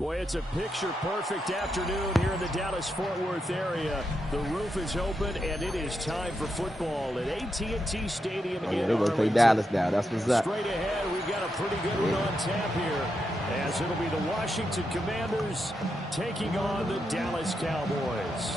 Boy, it's a picture-perfect afternoon here in the Dallas-Fort Worth area. The roof is open, and it is time for football at AT&T Stadium in they're going to play Dallas now. That's what's up. Straight ahead, we've got a pretty good one on tap here, as it'll be the Washington Commanders taking on the Dallas Cowboys.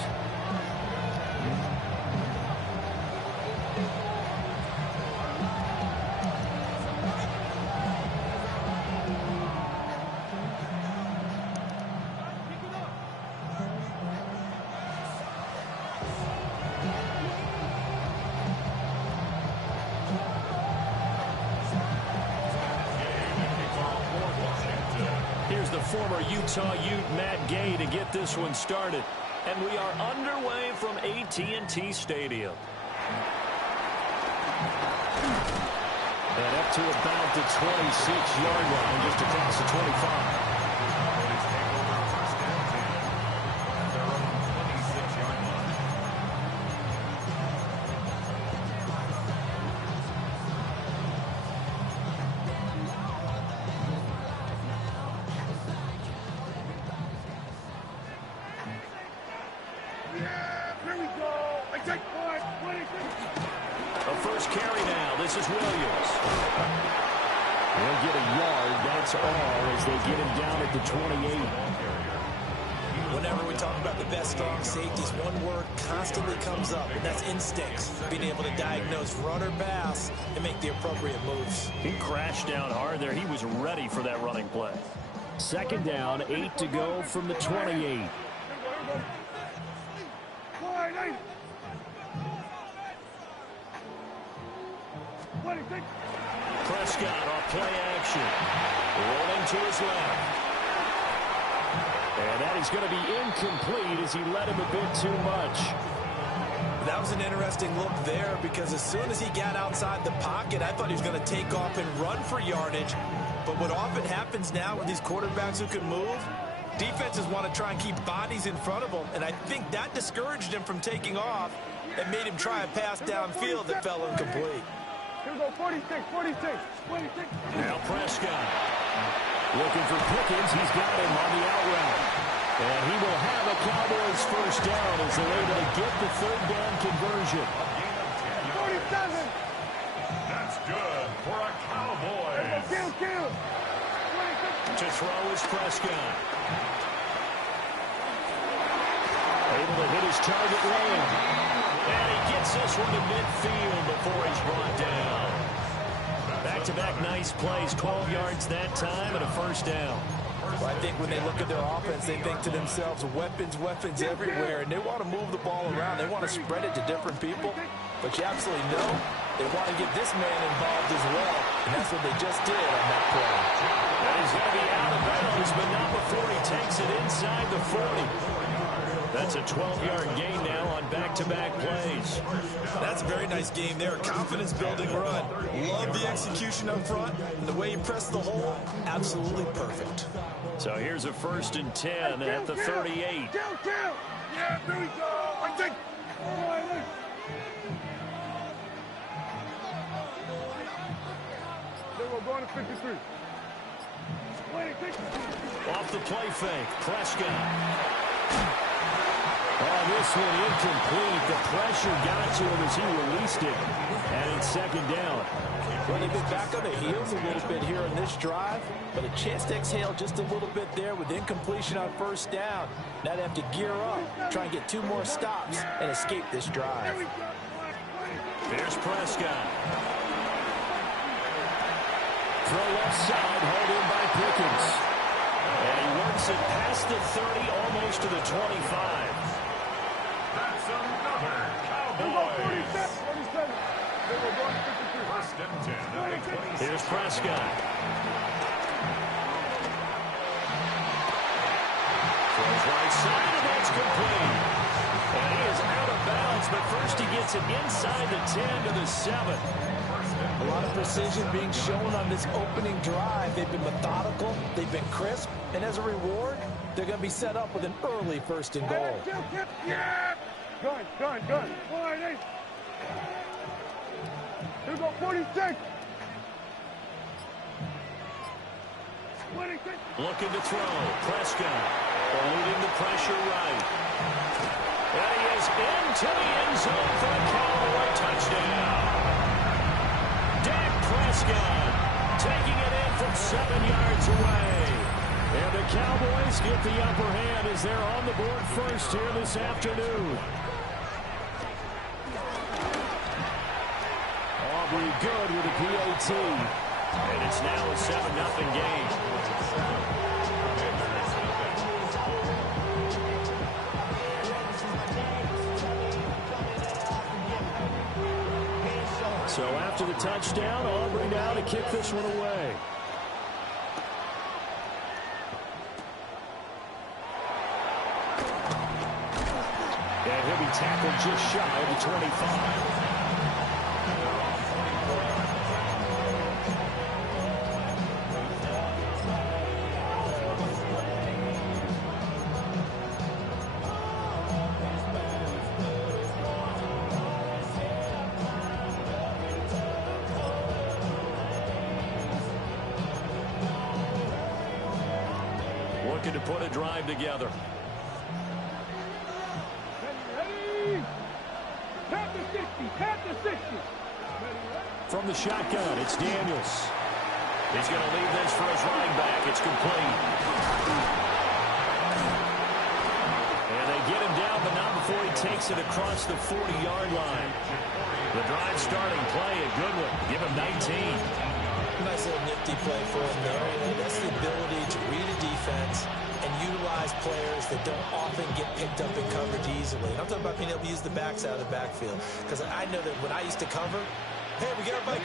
Former Utah Ute Matt Gay to get this one started. And we are underway from AT&T Stadium. And up to about the 26-yard line, just across the 25. Whenever we talk about the best strong safeties, one word constantly comes up, and that's instincts. Being able to diagnose run or pass and make the appropriate moves. He crashed down hard there. He was ready for that running play. Second down, 8 to go from the 28. Prescott off play action. Rolling to his left. And that is going to be incomplete as he led him a bit too much. That was an interesting look there because as soon as he got outside the pocket, I thought he was going to take off and run for yardage. But what often happens now with these quarterbacks who can move, defenses want to try and keep bodies in front of them. And I think that discouraged him from taking off and made him try a pass downfield that fell incomplete. Here we go, 46. Now Prescott looking for Pickens. He's got him on the out route. And he will have a Cowboys first down as they're able to get the third down conversion. 47. That's good for a Cowboys. Kill. To throw is Prescott. Able to hit his target lane. And he gets this one to midfield before he's brought down. Back-to-back nice plays, 12 yards that time, and a first down. Well, I think when they look at their offense, they think to themselves, weapons everywhere, and they want to move the ball around. They want to spread it to different people, but you absolutely know they want to get this man involved as well, and that's what they just did on that play. And he's going to be out of bounds, but not before he takes it inside the 40. That's a 12-yard gain now on back-to-back plays. That's a very nice game there. Confidence-building run. Love the execution up front, and the way he pressed the hole, absolutely perfect. So here's a 1st and 10 at the 38. Yeah, there we go. I think. We're going to 53. Off the play fake, Prescott. Oh, this one incomplete. The pressure got to him as he released it. And it's second down. Well, they've been back on their heels a little bit here on this drive, but a chance to exhale just a little bit there with incompletion on first down. Now they have to gear up, try and get 2 more stops, and escape this drive. There's Prescott. Throw left side, hold in by Pickens. And he works it past the 30, almost to the 25. That's another Cowboys. First and 10 at the 26. Here's Prescott. Throws right side, and that's complete. And he is out of bounds, but first he gets it inside the 10 to the 7. A lot of precision being shown on this opening drive. They've been methodical, they've been crisp, and as a reward, they're going to be set up with an early 1st and goal. Yeah! Gun. 48. Here we go, 46. Looking to throw. Prescott eluding the pressure right. And he is into the end zone for a Cowboy touchdown. Dak Prescott taking it in from 7 yards away. And the Cowboys get the upper hand as they're on the board first here this afternoon. Aubrey good with a PAT. And it's now a 7-0 game. So after the touchdown, Aubrey now to kick this one away. And he'll be tackled just shy of the 25. Looking to put a drive together. From the shotgun, it's Daniels. He's going to leave this for his running back. It's complete. And they get him down, but not before he takes it across the 40-yard line. The drive starting play, a good one. Give him 19. Nice little nifty play for him there. And that's the ability to read a defense and utilize players that don't often get picked up in coverage easily. And I'm talking about being able to use the backs out of the backfield. Because I know that when I used to cover, hey, we got everybody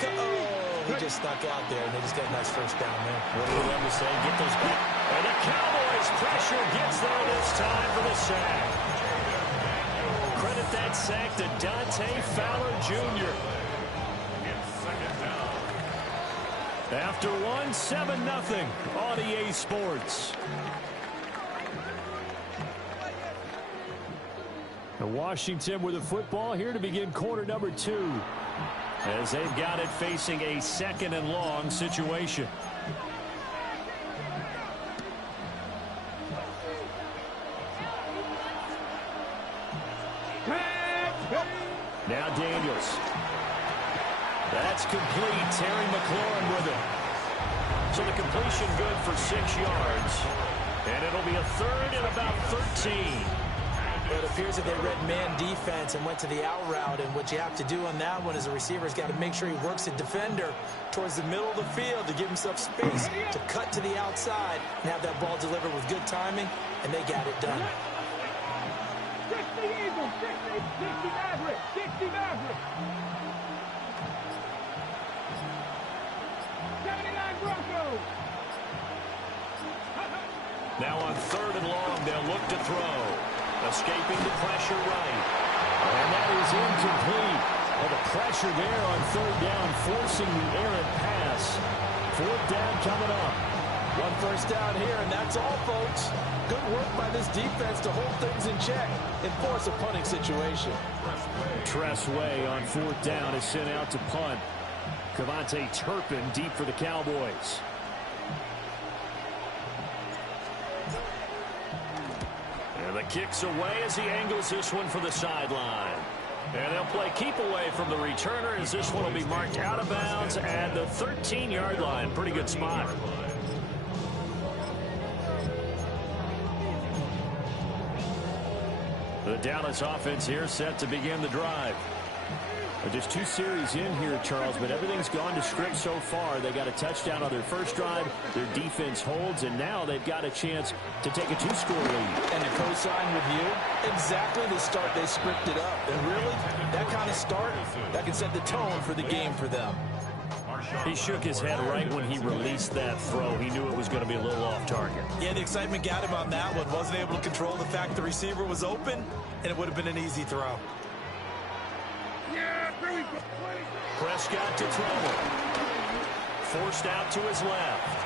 he just snuck out there, and they just got a nice first down there. What do you love to say? Get those back. And the Cowboys pressure gets there this time for the sack. Credit that sack to Dante Fowler Jr. After one, 7-0 on EA Sports. And Washington with the football here to begin quarter number 2. As they've got it facing a 2nd and long situation. Now Daniels. That's complete. Terry McLaurin with it. So the completion good for 6 yards. And it'll be a 3rd and about 13. But it appears that they read man defense and went to the out route. And what you have to do on that one as a receiver's got to make sure he works the defender towards the middle of the field to give himself space to cut to the outside and have that ball delivered with good timing. And they got it done. 60 Eagles, 60 Maverick, 60 Maverick. 79 Broncos. Now on 3rd and long, they'll look to throw. Escaping the pressure right. And that is incomplete. Well, the pressure there on 3rd down, forcing the errant pass. 4th down coming up. 1 first down here, and that's all, folks. Good work by this defense to hold things in check and force a punting situation. Tressway on 4th down is sent out to punt. Cavante Turpin deep for the Cowboys. And the kick's away as he angles this one for the sideline. And they'll play keep away from the returner as this one will be marked out of bounds at the 13-yard line. Pretty good spot. The Dallas offense here set to begin the drive. Just 2 series in here, Charles, but everything's gone to script so far. They got a touchdown on their first drive. Their defense holds, and now they've got a chance to take a 2-score lead. And to co-sign with you, exactly the start they scripted up. And really, that kind of start, that can set the tone for the game for them. He shook his head right when he released that throw. He knew it was going to be a little off target. Yeah, the excitement got him on that one. Wasn't able to control the fact the receiver was open, and it would have been an easy throw. Prescott to throw. Forced out to his left.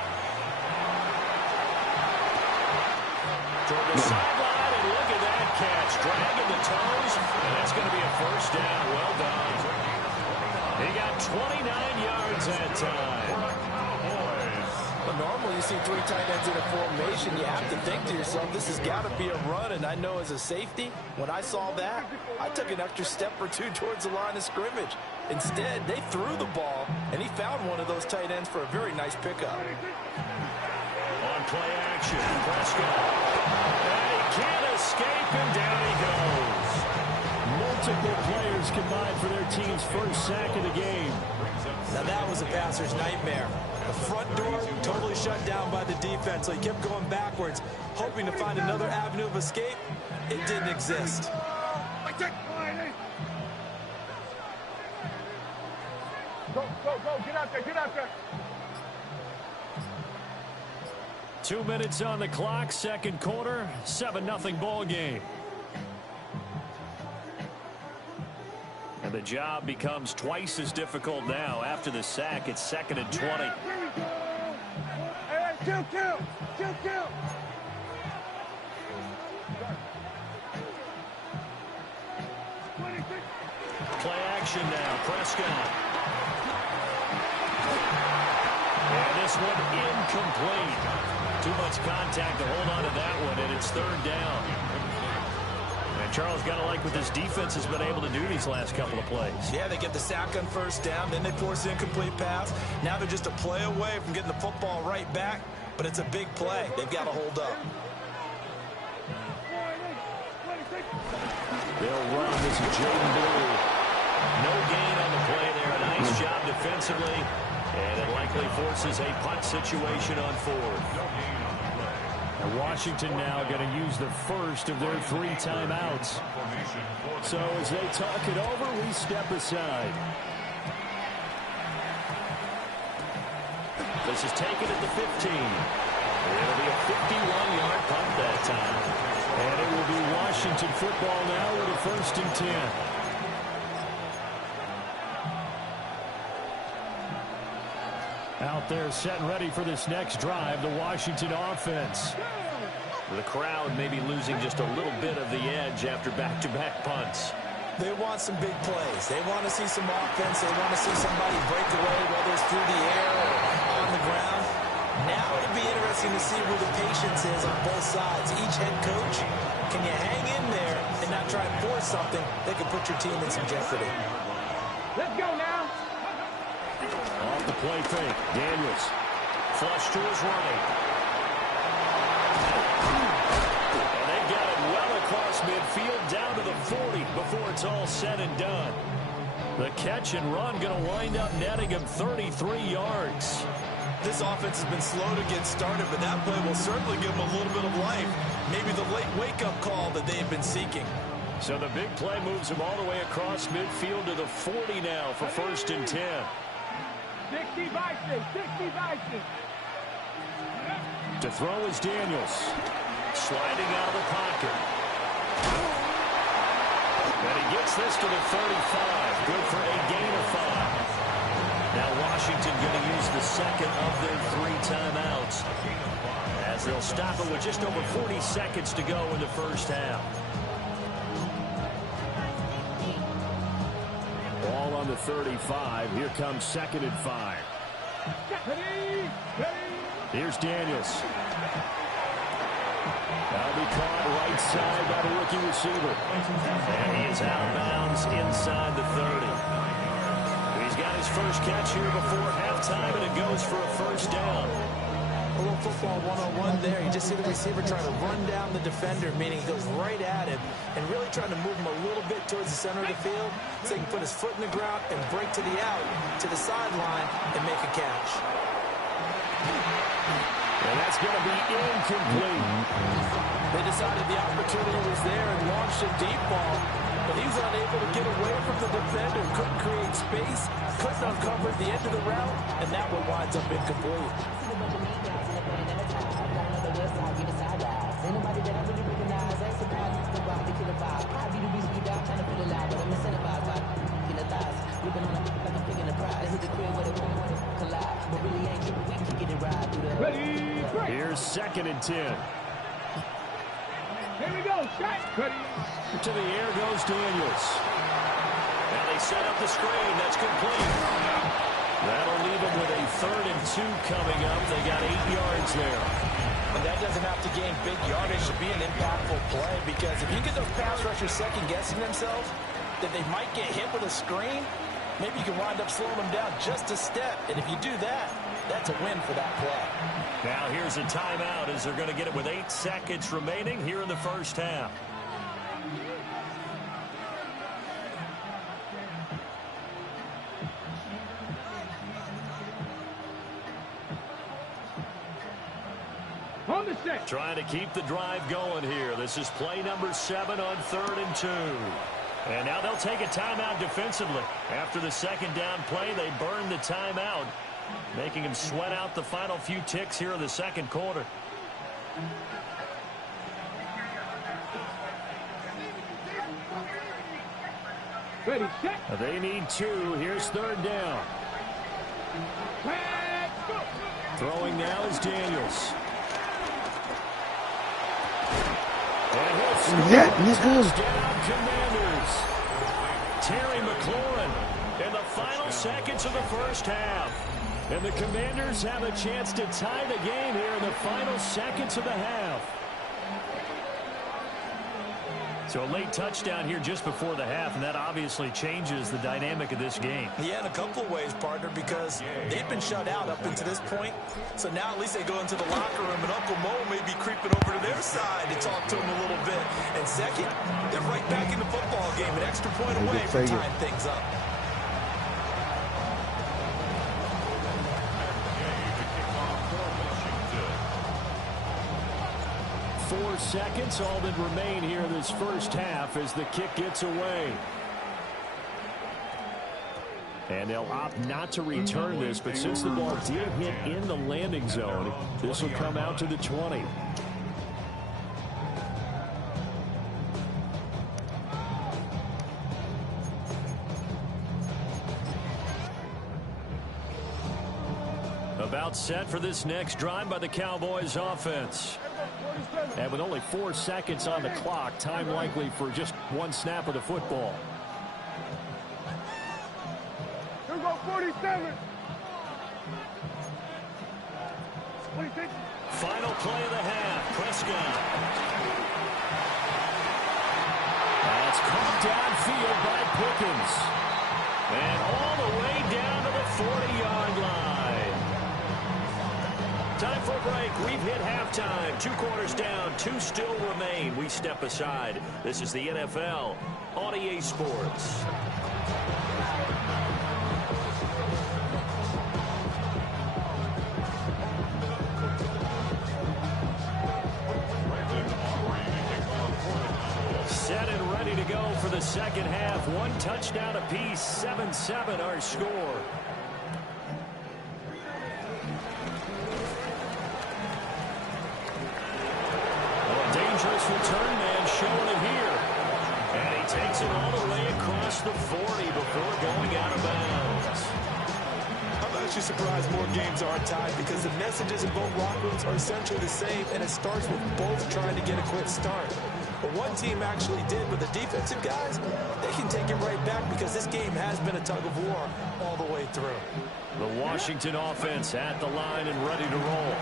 Toward the sideline, and look at that catch. Dragging the toes, and that's going to be a first down. Well done. He got 29 yards that time. Well, normally you see 3 tight ends in a formation. You have to think to yourself, this has got to be a run. And I know as a safety, when I saw that, I took an extra step or 2 towards the line of scrimmage. Instead, they threw the ball, and he found one of those tight ends for a very nice pickup. On play action, Prescott. And he can't escape, and down he goes. Multiple players combined for their team's first sack of the game. Now that was a passer's nightmare. The front door totally shut down by the defense, so he kept going backwards, hoping to find another avenue of escape. It didn't exist. Go, get out there. 2 minutes on the clock, second quarter, 7-0 ball game. And the job becomes twice as difficult now. After the sack, it's 2nd and 20. Here we go. Hey, kill. Play action now, Prescott. And this one incomplete. Too much contact to hold on to that one, and it's 3rd down. And Charles, got to like what this defense has been able to do these last couple of plays. Yeah, they get the sack on 1st down, then they force the incomplete pass. Now they're just a play away from getting the football right back, but it's a big play. They've got to hold up. They'll run. This is Jaden Blue. No gain on the play there. A nice job defensively. And it likely forces a punt situation on 4th. And Washington now going to use the first of their 3 timeouts. So as they talk it over, we step aside. This is taken at the 15. It'll be a 51-yard punt that time. And it will be Washington football now with a 1st and 10. Out there set and ready for this next drive, the Washington offense. The crowd may be losing just a little bit of the edge after back-to-back punts. They want some big plays. They want to see some offense. They want to see somebody break away, whether it's through the air or on the ground. Now it'll be interesting to see where the patience is on both sides. Each head coach, can you hang in there and not try and force something that could put your team in some jeopardy? Let's go now. Off the play fake, Daniels. Flush to his right. And they got it well across midfield down to the 40 before it's all said and done. The catch and run going to wind up netting him 33 yards. This offense has been slow to get started, but that play will certainly give them a little bit of life. Maybe the late wake-up call that they've been seeking. So the big play moves him all the way across midfield to the 40 now for 1st and 10. 60 Vikings. To throw is Daniels. Sliding out of the pocket. And he gets this to the 35. Good for a gain of 5. Now Washington going to use the 2nd of their 3 timeouts, as they'll stop it with just over 40 seconds to go in the 1st half. Ball on the 35. Here comes 2nd and 5. Here's Daniels. That'll be caught right side by the rookie receiver. And he is out of bounds inside the 30. He's got his first catch here before halftime, and it goes for a 1st down. A little football 101 there. You just see the receiver trying to run down the defender, meaning he goes right at him and really trying to move him a little bit towards the center of the field so he can put his foot in the ground and break to the out, to the sideline, and make a catch. And that's going to be incomplete. They decided the opportunity was there and launched a deep ball, but he was unable to get away from the defender, couldn't create space, couldn't uncover the end of the route, and that one winds up incomplete. Here's 2nd and 10. Here we go. Shot. To the air goes Daniels. Now they set up the screen. That's complete. That'll leave them with a 3rd and 2 coming up. They got 8 yards there. And that doesn't have to gain big yardage to be an impactful play, because if you get those pass rushers second-guessing themselves, that they might get hit with a screen, maybe you can wind up slowing them down just a step. And if you do that, that's a win for that play. Now here's a timeout as they're going to get it with 8 seconds remaining here in the first half. Trying to keep the drive going here. This is play number 7 on 3rd and 2. And now they'll take a timeout defensively. After the second down play, they burn the timeout, making them sweat out the final few ticks here in the second quarter. Ready, set. They need 2. Here's 3rd down. Throwing now is Daniels. Yeah, he's good. Commanders. Terry McLaurin in the final seconds of the first half. And the Commanders have a chance to tie the game here in the final seconds of the half. So a late touchdown here just before the half, and that obviously changes the dynamic of this game. Yeah, in a couple of ways, partner, because they've been shut out up until this point. So now at least they go into the locker room, and Uncle Mo may be creeping over to their side to talk to him a little bit. And second, they're right back in the football game, an extra point away from tying things up. 4 seconds, all that remain here in this first half as the kick gets away. And they'll opt not to return this, but since the ball did hit in the landing zone, this will come out to the 20. About set for this next drive by the Cowboys offense. And with only 4 seconds on the clock, time likely for just 1 snap of the football. Here we go, 47. Final play of the half. Prescott. That's caught downfield by Pickens. And all the way down to the 40-yard line. Time for a break. We've hit halftime. 2 quarters down. 2 still remain. We step aside. This is the NFL on EA Sports. Set and ready to go for the second half. 1 touchdown apiece. 7-7 our score. Dangerous return man showing it here. And he takes it all the way across the 40 before going out of bounds. I'm actually surprised more games aren't tied, because the messages in both locker rooms are essentially the same, and it starts with both trying to get a quick start. But one team actually did, but the defensive guys, they can take it right back, because this game has been a tug of war all the way through. The Washington offense at the line and ready to roll.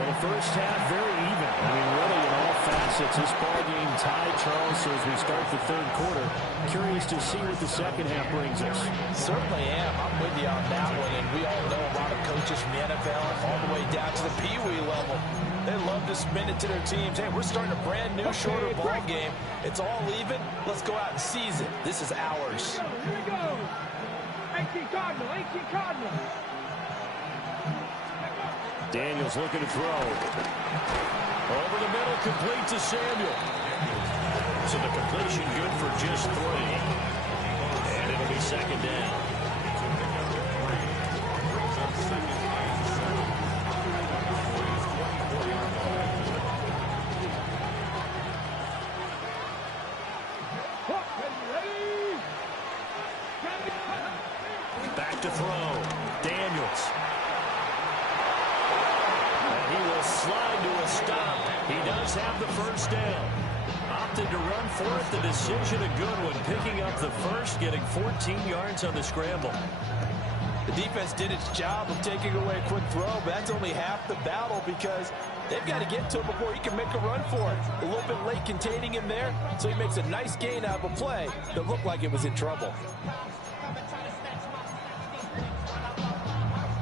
Well, the first half, very even. I mean, really in all facets, this ball game tied, Charles. So as we start the third quarter, curious to see what the second half brings us. Certainly am. I'm with you on that one. And we all know a lot of coaches from the NFL all the way down to the Pee-wee level. They love to spin it to their teams. Hey, we're starting a brand new, shorter ball game. It's all even. Let's go out and seize it. This is ours. Here we go. 18 Cardinal, 18 Cardinal. Daniels looking to throw. Over the middle, complete to Samuel. So the completion good for just 3. And it'll be second down. Back to throw. Daniels. Slide to a stop. He does have the first down. Opted to run for it. The decision a good one. Picking up the first, getting 14 yards on the scramble. The defense did its job of taking away a quick throw, but that's only half the battle because they've got to get to him before he can make a run for it. A little bit late containing him there, so he makes a nice gain out of a play that looked like it was in trouble.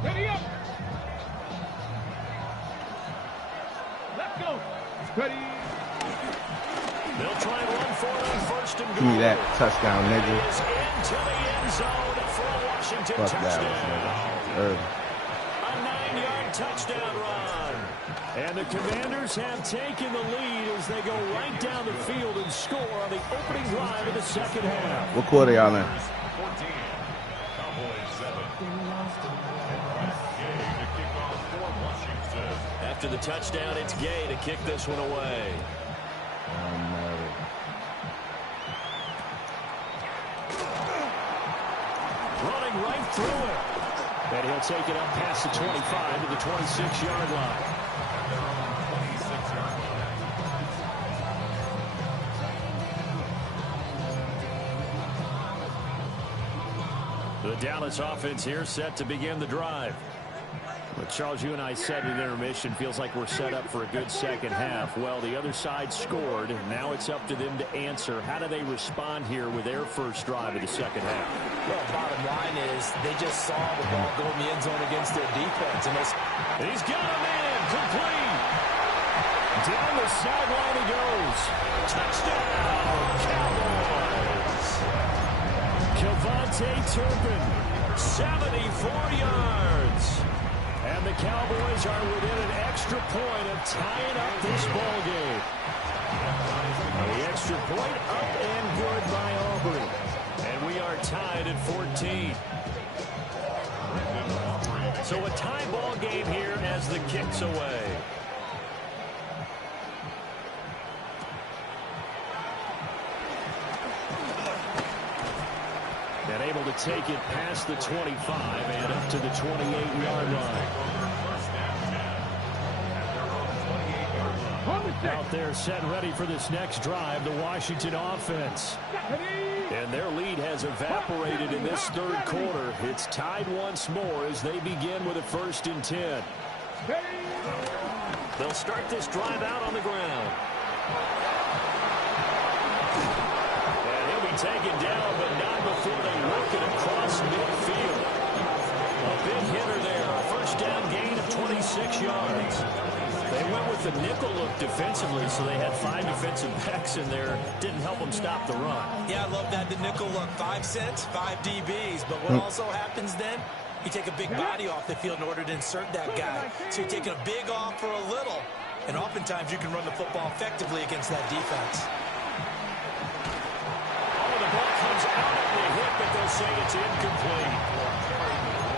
Ready up. Let's go. Ready. They'll try and run for it on first and goal. Give me that touchdown, nigga. It is into the end zone for a Washington Fuck touchdown. that, early. A 9-yard touchdown run. And the Commanders have taken the lead as they go right down the field and score on the opening drive of the second half. What quarter y'all in? 14. Cowboys 7. Gay to kick off for Washington. After the touchdown, it's Gay to kick this one away. Running right through it. And he'll take it up past the 25 to the 26-yard line. The Dallas offense here set to begin the drive. But Charles, you and I said in intermission, feels like we're set up for a good second half. Well, the other side scored. Now it's up to them to answer. How do they respond here with their first drive of the second half? Well, bottom line is they just saw the ball go in the end zone against their defense. And he's got a man complete. Down the sideline he goes. Touchdown, Cowboys. Kevontae Turpin, 74 yards. And the Cowboys are within an extra point of tying up this ball game. The extra point up and good by Aubrey. And we are tied at 14. So a tie ball game here as the kick's away. And able to take it past the 25 and up to the 28-yard line. Out there set ready for this next drive, the Washington offense. And their lead has evaporated in this third quarter. It's tied once more as they begin with a 1st and 10. They'll start this drive out on the ground. And he'll be taken down, but not before they work it across midfield. A big hitter there. A 1st down gain of 26 yards. They went with the nickel look defensively, so they had 5 defensive backs in there. Didn't help them stop the run. Yeah, I love that, the nickel look. 5 cents, 5 DBs. But what also happens then, you take a big body off the field in order to insert that guy. So you're taking a big off for a little. And oftentimes you can run the football effectively against that defense. Oh, the ball comes out of the hip, but they'll say it's incomplete.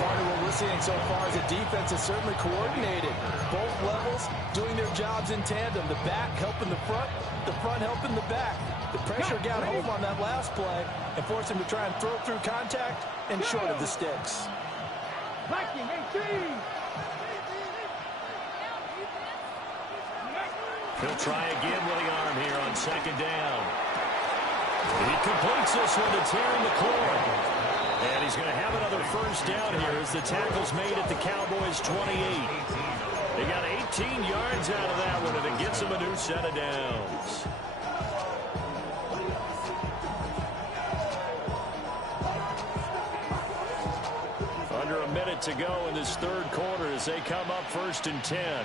Part of what we're seeing so far is the defense is certainly coordinated. Both levels doing their jobs in tandem. The back helping the front helping the back. The pressure got home on that last play and forced him to try and throw through contact and short of the sticks. He'll try again with the arm here on 2nd down. He completes this one to Terry McLaurin. And he's going to have another 1st down here as the tackle's made at the Cowboys' 28. They got 18 yards out of that one, and it gets them a new set of downs. Under a minute to go in this third quarter as they come up 1st and 10.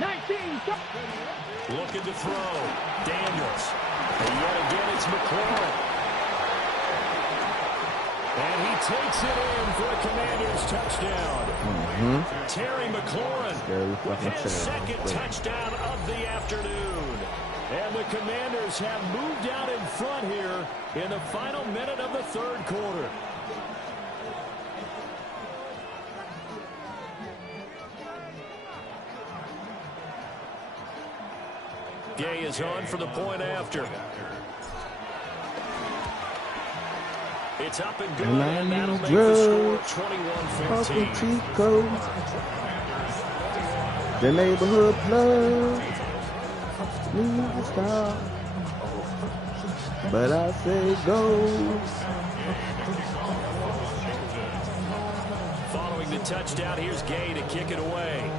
19. Looking to throw. Daniels. And yet again, it's McLaurin. And he takes it in for a Commanders touchdown. Terry McLaurin with his 2nd touchdown of the afternoon. And the Commanders have moved out in front here in the final minute of the third quarter. Gay is on for the point after. It's up and good, and that'll make the score 21-15. The neighborhood plug need to stop, but I say go. touchdown. Here's Gay to kick it away.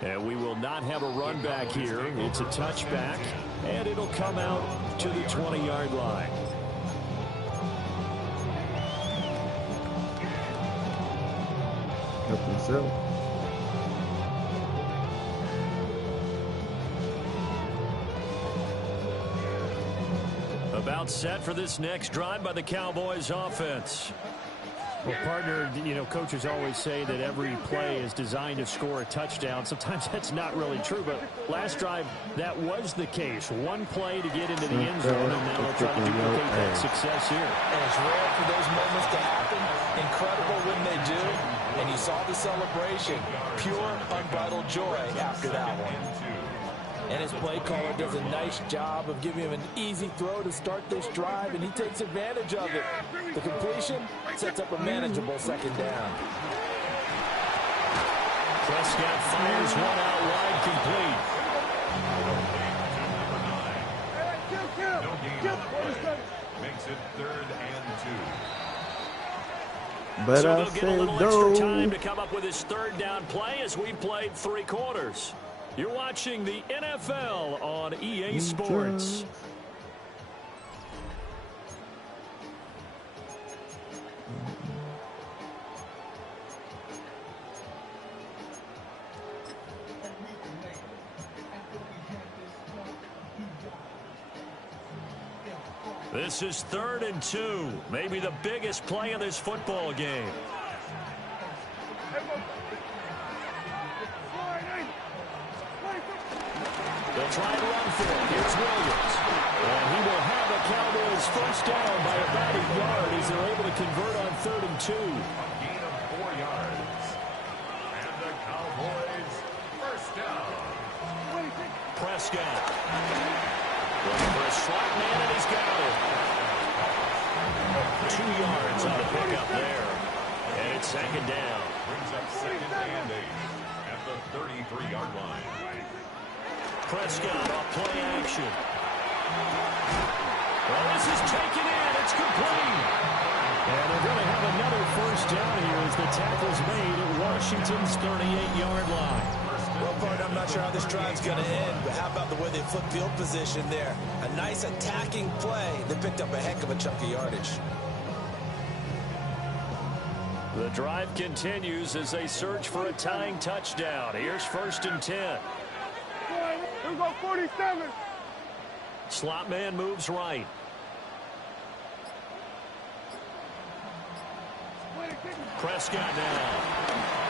And we will not have a run back here. It's a touchback, and it'll come out to the 20-yard line. Help himself. About set for this next drive by the Cowboys offense. Well, partner, you know, coaches always say that every play is designed to score a touchdown. Sometimes that's not really true, but last drive, that was the case. One play to get into the end zone, and now they'll try to duplicate that success here. And it's rare for those moments to happen. Incredible when they do. And you saw the celebration. Pure, unbridled joy after that one. And his play caller does a nice job of giving him an easy throw to start this drive, and he takes advantage of it. The completion sets up a manageable second down. Prescott fires one out wide, complete. No gain on the play. Makes it 3rd and 2. But So I they'll get a said little extra time no. to come up with his 3rd down play as we played 3 quarters. You're watching the NFL on EA Sports. This is 3rd and 2. Maybe the biggest play of this football game. They'll try and run for it. Here's Williams. And he will have the Cowboys 1st down by about a yard as they're able to convert on 3rd and 2. A gain of 4 yards. And the Cowboys 1st down. Prescott. Looking for a slot man, and he's got it. 2 yards on the pickup there. And it's 2nd down. Brings up 2nd and 8 at the 33-yard line. Prescott off play action. Well, this is taken in. It's complete. And they're going to have another 1st down here as the tackle's made at Washington's 38-yard line. Well, partner, I'm not sure how this drive's going to end, but how about the way they flip field position there? A nice attacking play. They picked up a heck of a chunk of yardage. The drive continues as they search for a tying touchdown. Here's 1st and 10. Here we go, 47. Slot man moves right. Prescott now.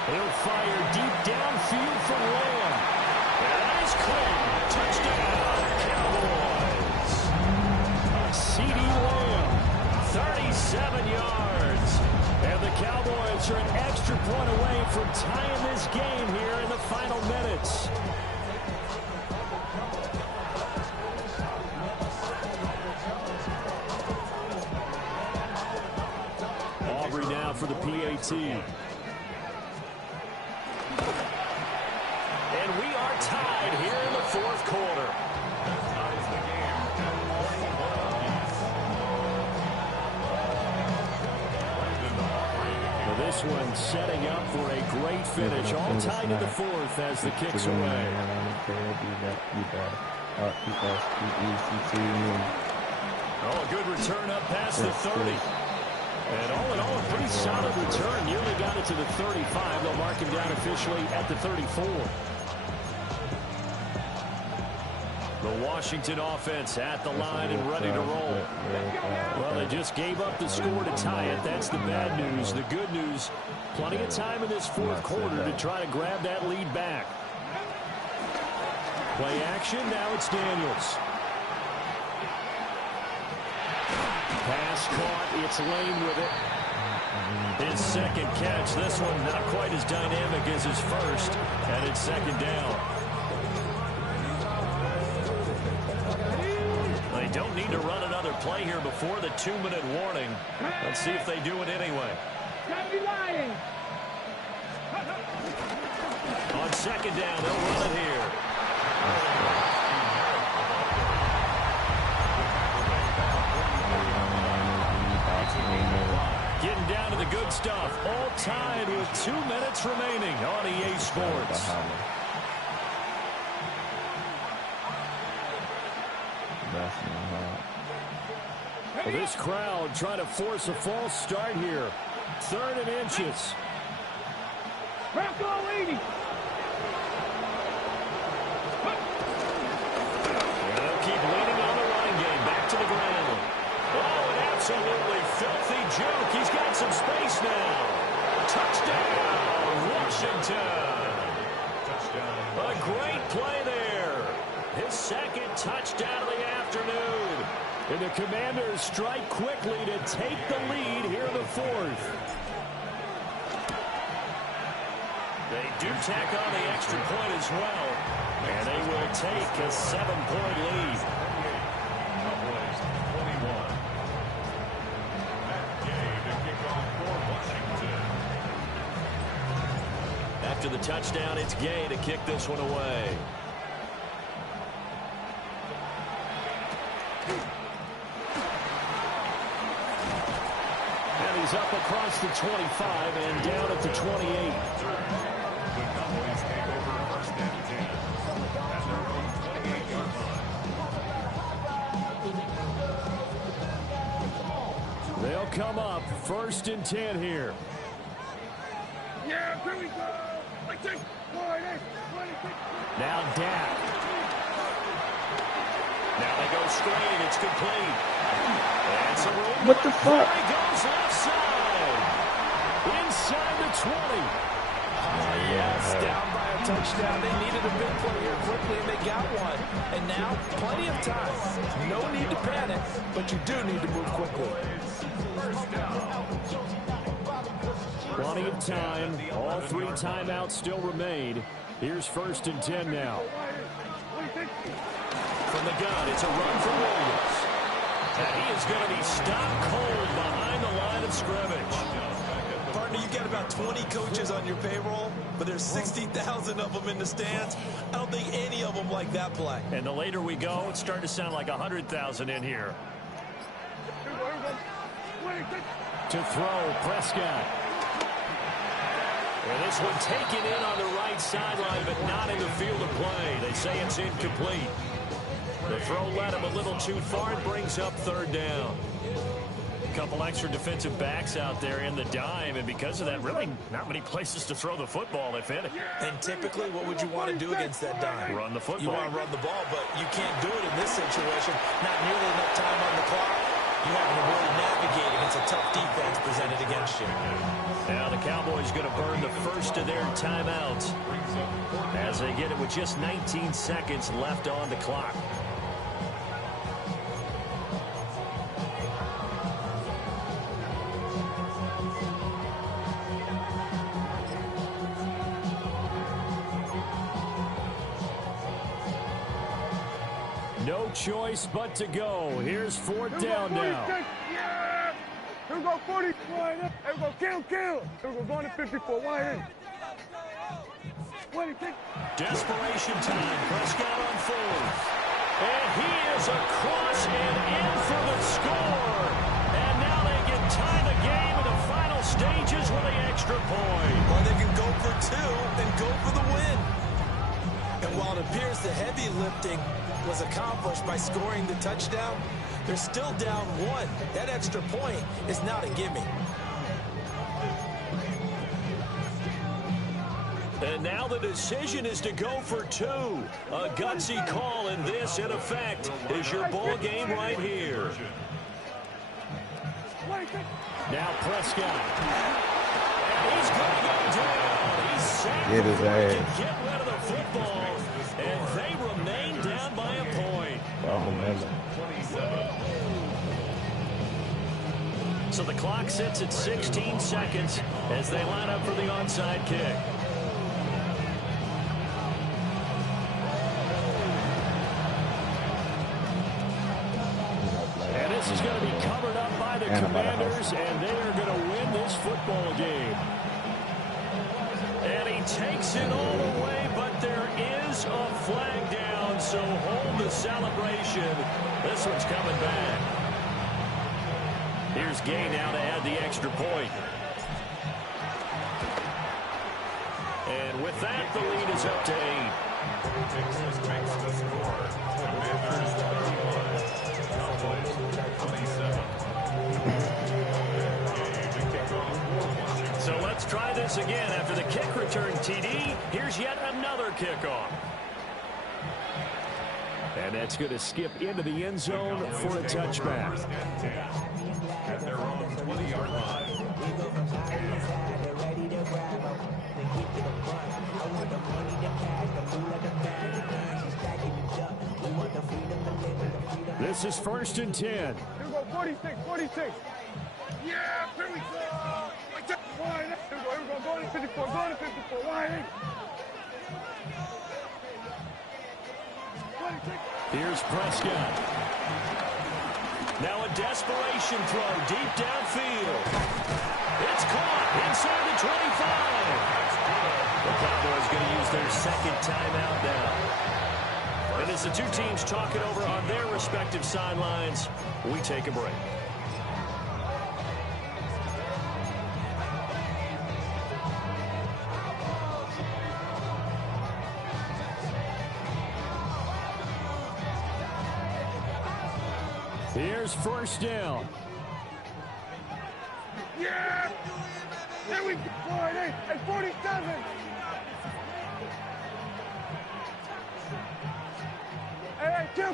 He'll fire deep downfield from Lamb. And that is clear. Touchdown, Cowboys. C.D. Lamb, 37 yards. And the Cowboys are an extra point away from tying this game here in the final minutes. Aubrey now for the PAT. And we are tied here in the 4th quarter. This one setting up for a great finish. All tied in the 4th as the kick's away. Oh, a good return up past the 30. And all in all, a pretty solid return. Nearly got it to the 35. They'll mark him down officially at the 34. The Washington offense at the line and ready to roll. Well, they just gave up the score to tie it. That's the bad news. The good news, plenty of time in this 4th quarter to try to grab that lead back. Play action, now it's Daniels. Pass caught, it's Lane with it. His 2nd catch, this one not quite as dynamic as his 1st, and it's 2nd down. They don't need to run another play here before the 2-minute warning. Let's see if they do it anyway. On 2nd down, they'll run it here. down to the good stuff. All tied with 2 minutes remaining on EA Sports. Well, this crowd trying to force a false start here. 3rd and inches. Marco 80. They'll keep leaning on the running game. Back to the ground. Oh, an absolutely filthy juke. He's got some space now. Touchdown, Washington. A great play there. His 2nd touchdown of the afternoon. And the Commanders strike quickly to take the lead here in the 4th. They do tack on the extra point as well. And they will take a 7-point lead. Cowboys 21. That game to kick off for Washington. After the touchdown, it's Gay to kick this one away. And he's up across the 25 and down at the 28. The Cowboys take over 1st and 10. At their own 28-yard line. They'll come up 1st and 10 here. Yeah, here we go. 26, 26. Now Dak. Now they go straight. It's complete. And some room. What the fuck? There he goes left side. Inside the 20. Yes, down by a touchdown. They needed a big play here quickly, and they got one. And now, plenty of time. No need to panic, but you do need to move quickly. Plenty of time. All 3 timeouts still remain. Here's 1st and 10 now. From the gun, it's a run for Williams. And he is going to be stopped cold behind the line of scrimmage. Partner, you got about 20 coaches on your payroll, but there's 60,000 of them in the stands. I don't think any of them like that play. And the later we go, it's starting to sound like 100,000 in here. To throw, Prescott. And this one taken in on the right sideline, but not in the field of play. They say it's incomplete. The throw led him a little too far and brings up 3rd down. A couple extra defensive backs out there in the dime, and because of that, really not many places to throw the football, if any. And typically, what would you want to do against that dime? Run the football. You want to run the ball, but you can't do it in this situation. Not nearly enough time on the clock. You having to really navigate against a tough defense presented against you. Now the Cowboys going to burn the first of their timeouts as they get it with just 19 seconds left on the clock. No choice but to go. Here's 4th down now. Yeah. Here we go, 40. Wide in. Here we go, kill. Here we go, going to 54. Wide in. 26. Desperation time. Prescott on 4th. And he is across and in for the score. And now they can tie the game in the final stages with an extra point. Or they can go for 2 and go for the win. And while it appears the heavy lifting was accomplished by scoring the touchdown, they're still down 1. That extra point is not a gimme. And now the decision is to go for 2. A gutsy call, and this, in effect, is your ball game right here. Now Prescott. And he's going to go down. He's sacked Get his before he can ass. get rid of the football. And they remain down by a point. So the clock sits at 16 seconds as they line up for the onside kick. And this is going to be covered up by the Commanders, and they are going to win this football game. And he takes it all the way, but there is a flag down, so hold the celebration. This one's coming back. Here's Gay now to add the extra point. With that, the lead is up to 8. Texas makes the score. Commanders 31. Cowboys 27. So let's try this again. After the kick return TD, here's yet another kickoff. And that's going to skip into the end zone for a touchback. At their own 20-yard line. This is 1st and 10. Here we go, 46, 46. Yeah, here we go. Here we go, going to 54, going to 54. Wide. Here's Prescott. Now a desperation throw deep downfield. It's caught inside the 25. The Cowboys going to use their second timeout now. And as the two teams talk it over on their respective sidelines, we take a break. Here's 1st down. Yeah! There we go. At 47. Hey, kill.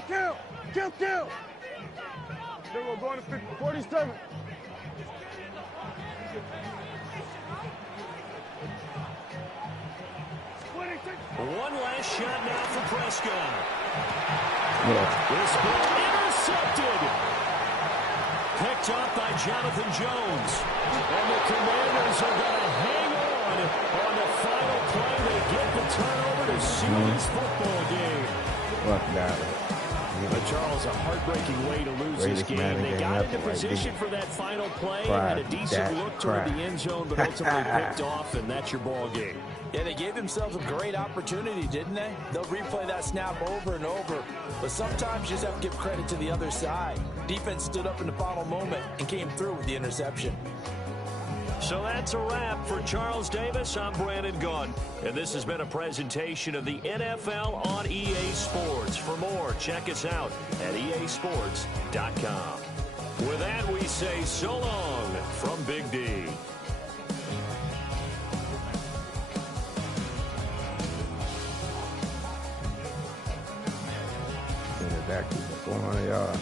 There we go, going to 50, 47. One last shot now for Prescott. Yeah. This ball intercepted. Picked off by Jonathan Jones. And the Commanders are going to hang on the final play. They get the turnover to seal this football game. Fuck that. But Charles, a heartbreaking way to lose this game. They got into position for that final play, had a decent look toward the end zone, but ultimately picked off, and that's your ball game. Yeah, they gave themselves a great opportunity, didn't they? They'll replay that snap over and over. But sometimes you just have to give credit to the other side. Defense stood up in the final moment and came through with the interception. So that's a wrap for Charles Davis. I'm Brandon Gaudin, and this has been a presentation of the NFL on EA Sports. For more, check us out at easports.com. With that, we say so long from Big D. Back to the 400 yards.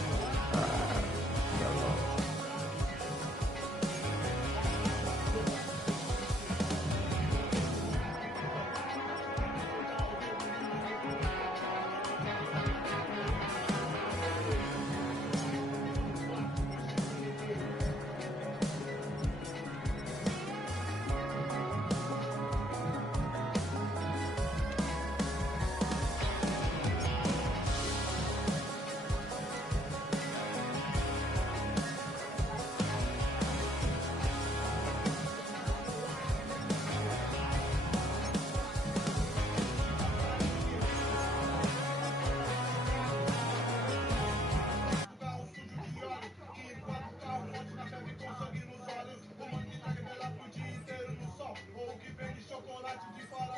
chocolate de fala.